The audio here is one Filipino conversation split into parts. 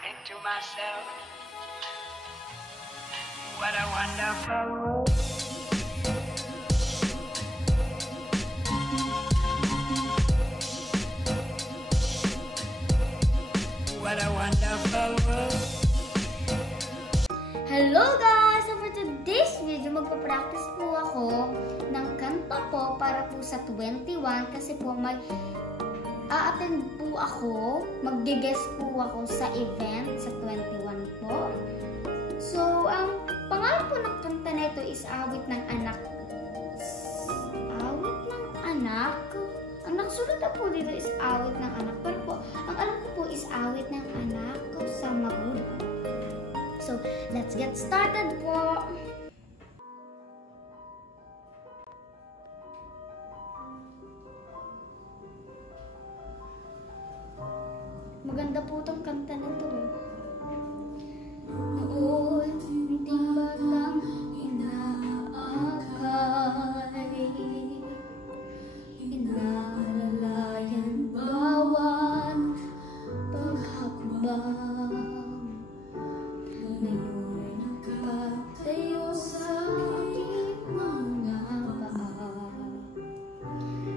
think to myself, what a wonderful world. What a wonderful world. Hello guys! So for today's video, magpa-practice po ako ng kanta po para po sa 21 kasi po may a-attend po ako, mag-guest po ako sa event sa 21 po. So, ang pangalan po ng kanta na ito is Awit ng Anak. Awit ng Anak? Ang nakasulot na po dito is Awit ng Anak. Pero po, ang alam ko po is Awit ng Anak sa magulang. So, let's get started po! Maganda po itong kanta na ito eh. Noon, munting batang inaakay, inalalayan bawat paghakbang. Ngayon nakatayo sa aking mga paa.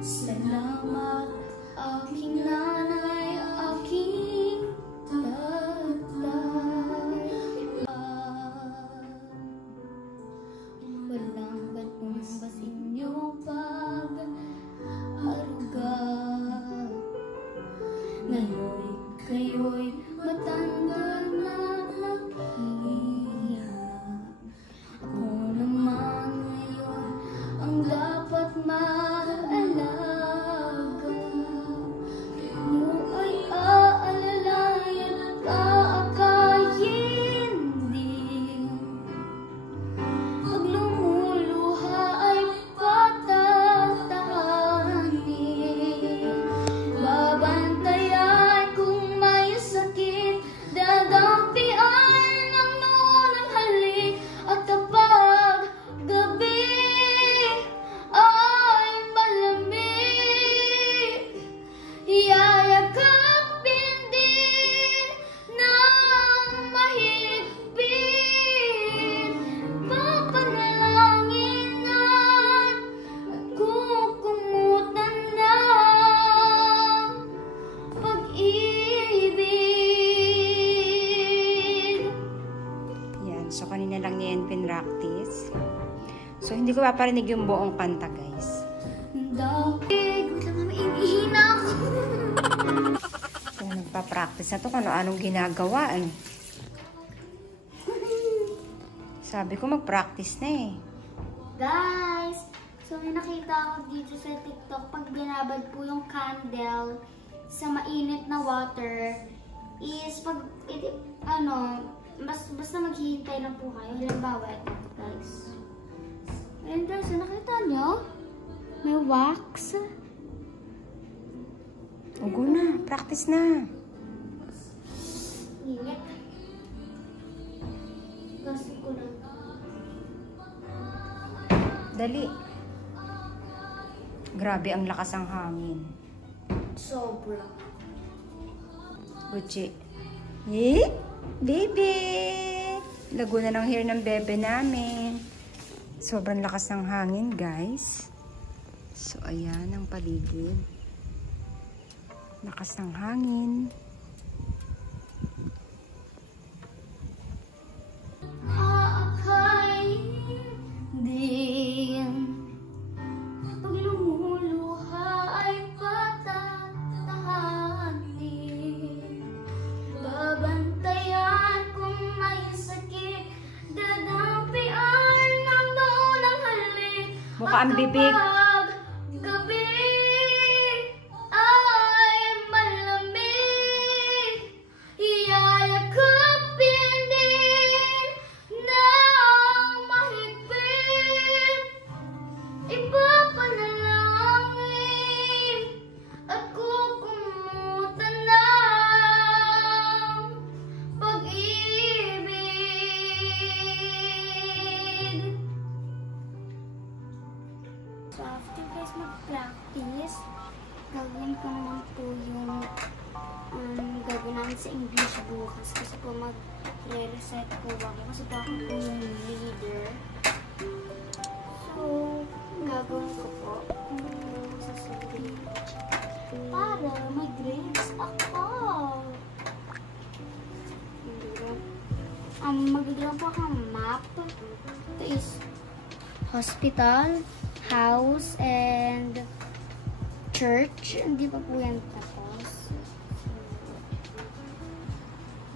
Salamat aking nanay, aking tatay. Walang batong basinyo pag-aruga. Ngayon kayo'y matanda na naghihiya. Ako naman ngayon ang dapat maalaga. Mo ay aalalayan at aakayin din. Pag lumuluha ay patatahanin. Babantayan kung may sakit, dadampian ng nunang halik. At kapag gabi ay malamig, yayakapin din ng mahigpit. Papanalangin at kukumutan ng pag-ibig. Yan. So, kanina lang yan pinractice. So, hindi ko paparinig yung buong kanta, guys. Dapig, wala nga maingihina ako. So, nagpa-practice na to kung anong ginagawa eh. Sabi ko mag-practice na eh. Guys, so may nakita ako dito sa TikTok, pag binabad po yung candle sa mainit na water, is pag, basta maghihintay lang po kayo. Halimbawa, ito guys. Ayun guys, nakita nyo? May wax. Ugo na. Practice na. Init. Gasip ko lang. Dali. Grabe ang lakas ng hangin. Sobra. Gucci. Eh? Baby! Lago na ng hair ng bebe namin. Sobrang lakas ng hangin, guys. So, ayan ang paligid. Lakas ng hangin. Aakayin din. Pag lumuluha ay patatahanin. Babantayan kung may sakit, dadampian ng nunang halik. Mukha ang bibig. At kapag gabi ay malamig, yayakapin din ng mahigpit. Ipapanalangin at kukumutan ng pag-ibig. So after guys mag-practice, gawin ko naman po yung gagawin namin sa English bukas kasi po mag-re-recite po ako kasi po ako po yung leader. So, gagawin ko po sasabihin para may grades ako. Magagawa po akong map. Ito is hospital, house, and church. Hindi pa po yan tapos.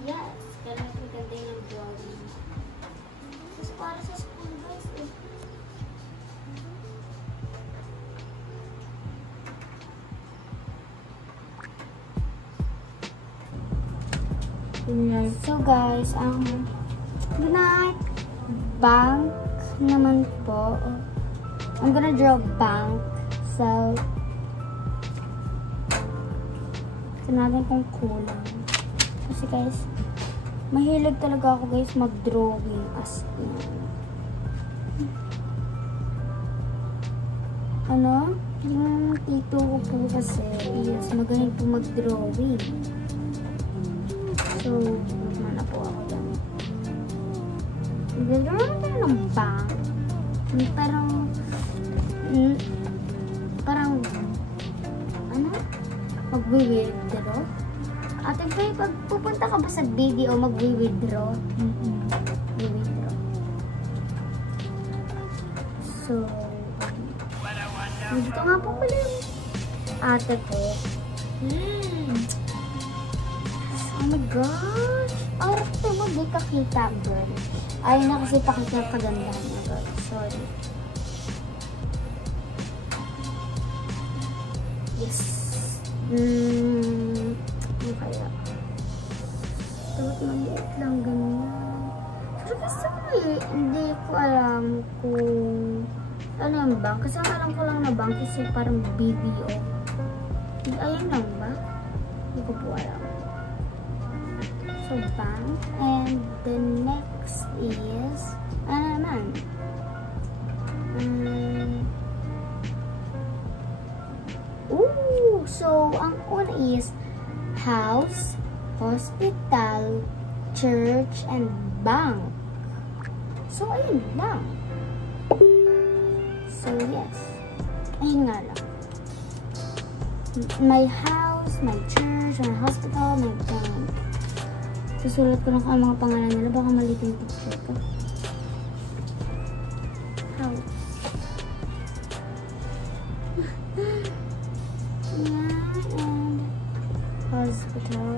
Yes, kailangan maganda yung drawing. Kasi para sa school guys eh. So guys, good night. Bank naman po. I'm gonna draw bank. So, natin kung kulang. Kasi guys, mahilig talaga ako guys mag-drawing as in. Yung tito ko po kasi is magaling po mag-drawing. So, magmana po ako yan. Nag-draw naman tayo ng bank. Parang mag-withdraw. Ate Faye, pag pupunta ka ba sa video, mag-withdraw? Withdraw. So, dito nga po pala yung ate ko. Oh my gosh! Arte mo, di ka kita, girl. Ayaw na kasi pakita yung kagandahan niya, girl. Sorry. Yes. Ano kaya? Dapat maliit lang ganyan. Pero kasi hindi ko alam kung ano yung bank. Kasi ang alam ko lang na bank is yung parang BDO. Ayun lang ba? Hindi ko po alam. So, bank. And the next is ano naman? So, ang una is house, hospital, church, and bank. So, ayun lang. So, yes. Ayun nga lang. My house, my church, my hospital, my bank. Susulat ko lang ang mga pangalan nila. Baka maliit yung picture ko. House. And hospital.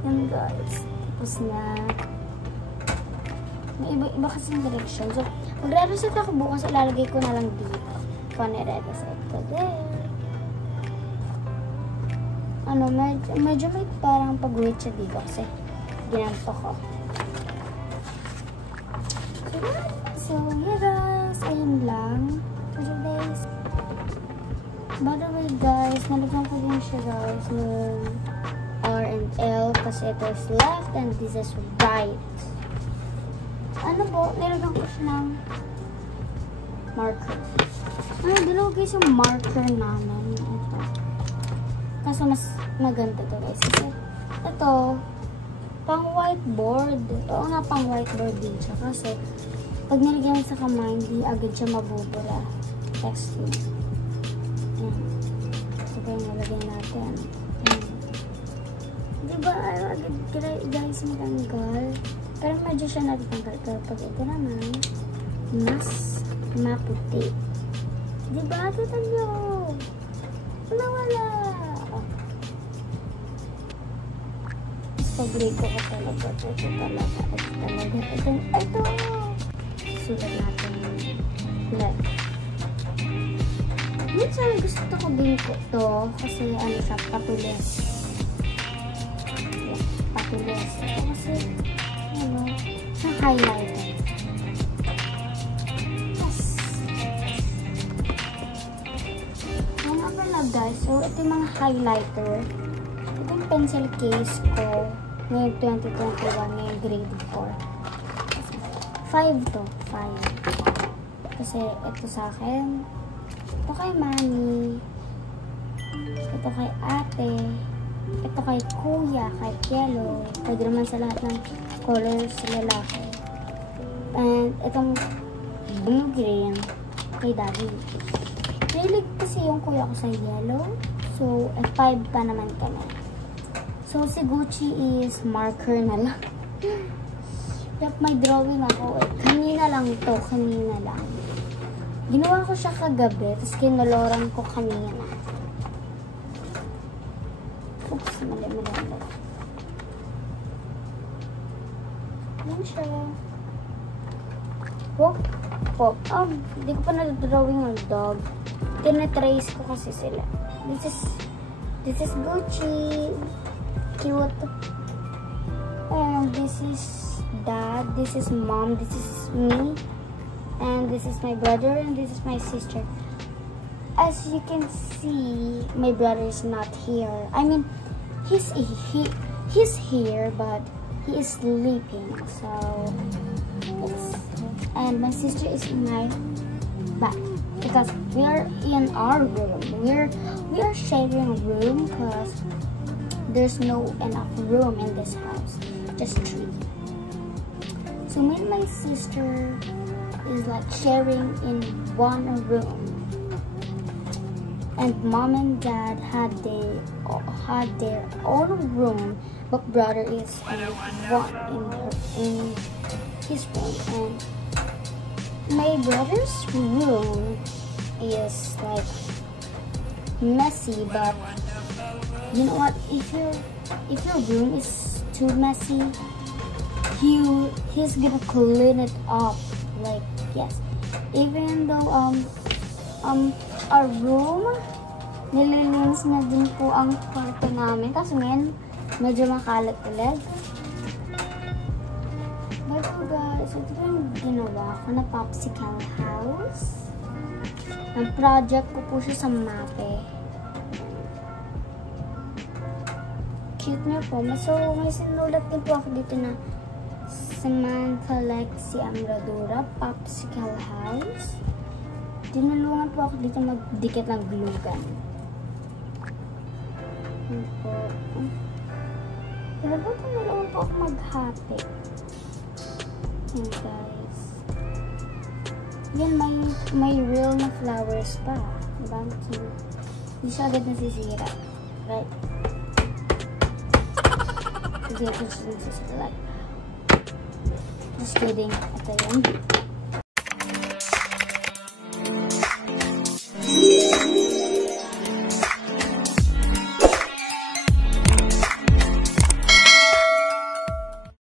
Yan guys. Tapos na. May iba kasi yung direction. So, magre-reset ako bukas. Ilalagay ko na lang dito. Kung nire-reset ko din. Medyo may parang pag-wait siya dito kasi ginanto ko. So, yeah guys. Ayun lang. For today's. By the way guys, nalagyan ko din siya guys ng R and L kasi ito is left and this is right. Ano po? Nilagyan ko siya ng marker. Dalawa guys yung marker namin. Ito. Kaso mas maganda to guys. Kasi ito, pang whiteboard. Oo nga, pang whiteboard din siya. Kasi pag nilagyan sa kamay, hindi agad siya mabubura. Texting. Ayan. So, kaya nilagyan natin. Ayan. Diba, agad guys matanggal. Pero medyo siya natanggal. Pero pag ito naman, mas maputi. Diba? Kita nyo. Wala. Pag-break ko talaga. Ito talaga. Ito. Sulat natin left. Minsan gusto ko din ko to kasi ano siya, patulis. Patulis. Ito kasi siyang highlighter. Yes. Ano pala guys? So, ito yung mga highlighter. Ito yung pencil case ko. Ngayon 2021, ngayon grade 4. 5 to. 5. Kasi ito sa akin. Ito kay mami. Ito kay ate. Ito kay kuya, kay yellow. Pwede naman sa lahat ng colors lalaki. And itong blue green kay daddy. Mahilig kasi yung kuya ko sa yellow. So, 5 pa naman kami. So, si Gucci is marker na lang. Yep, may drawing ako. Kanina lang to, kanina lang. Ginawa ko siya kagabi, tapos kinoloran ko kanina. Oops, mali. Yan siya. Pop. Hindi ko pa na-drawing ng dog. Tinatrace ko kasi sila. This is Gucci. Cute. And this is dad. This is mom. This is me. And this is my brother. And this is my sister. As you can see, my brother is not here. I mean, he's here, but he is sleeping. So, and my sister is in my back because we are in our room. We are sharing a room because there's no enough room in this house, just 3. So me and my sister is like sharing in one room, and mom and dad had their own room, but brother is in his room, and my brother's room is like messy, but you know what, if your room is too messy, he's gonna clean it up. Like, yes, even though our room, nililinis na din po ang kwarto namin kasi ngayon medyo makalat ulit. But guys, ito yung ginawa ko na popsicle house. Ang project ko po siya sa mape. Cute niya po. So, may sinulat din po ako dito na Samantha Lexie Amradura Popsicle House. Tinulungan po ako dito magdikit ng glue gun. Yan po. Pero po tinulungan po ako maghati. Yan guys. Yan, may real na flowers pa. Diba? Ang cute. Hindi siya agad nasisira. Right? Hindi siya nasisira. Like, just kidding. Ito yun.